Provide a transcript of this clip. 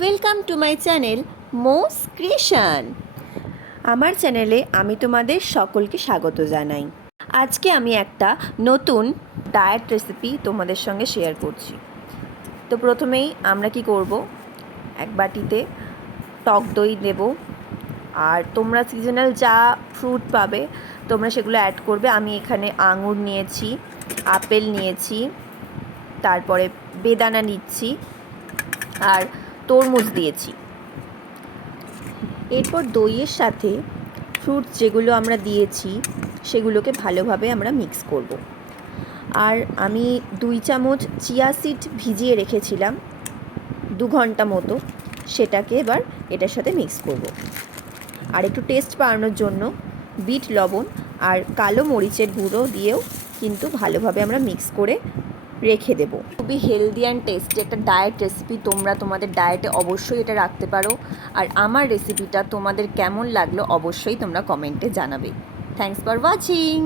Welcome to my channel মোস creation. আমার চ্যানেলে আমি তোমাদের সকলকে স্বাগত জানাই। আজকে আমি একটা নতুন ডায়েট রেসিপি তোমাদের সঙ্গে শেয়ার করছি। তো প্রথমেই আমরা কি করব, এক বাটিতে টক দই দেব, আর তোমরা সিজনাল যা ফ্রুট পাবে তোমরা সেগুলো অ্যাড করবে। আমি এখানে আঙুর নিয়েছি, আপেল নিয়েছি, তারপরে বেদানা নিচ্ছি আর তরমুজ দিয়েছি। এরপর দইয়ের সাথে ফ্রুটস যেগুলো আমরা দিয়েছি সেগুলোকে ভালোভাবে আমরা মিক্স করব। আর আমি 2 চামচ চিয়া সিড ভিজিয়ে রেখেছিলাম 2 ঘন্টা মতো, সেটাকে এবার এটার সাথে মিক্স করব। আর একটু টেস্ট বাড়ানোর জন্য বিট লবণ আর কালো মরিচের গুঁড়ো দিয়েও কিন্তু ভালোভাবে আমরা মিক্স করে রেখে দেবো। খুবই হেলদি অ্যান্ড টেস্টি একটা ডায়েট রেসিপি, তোমরা তোমাদের ডায়েটে অবশ্যই এটা রাখতে পারো। আর আমার রেসিপিটা তোমাদের কেমন লাগলো অবশ্যই তোমরা কমেন্টে জানাবে। Thanks for watching.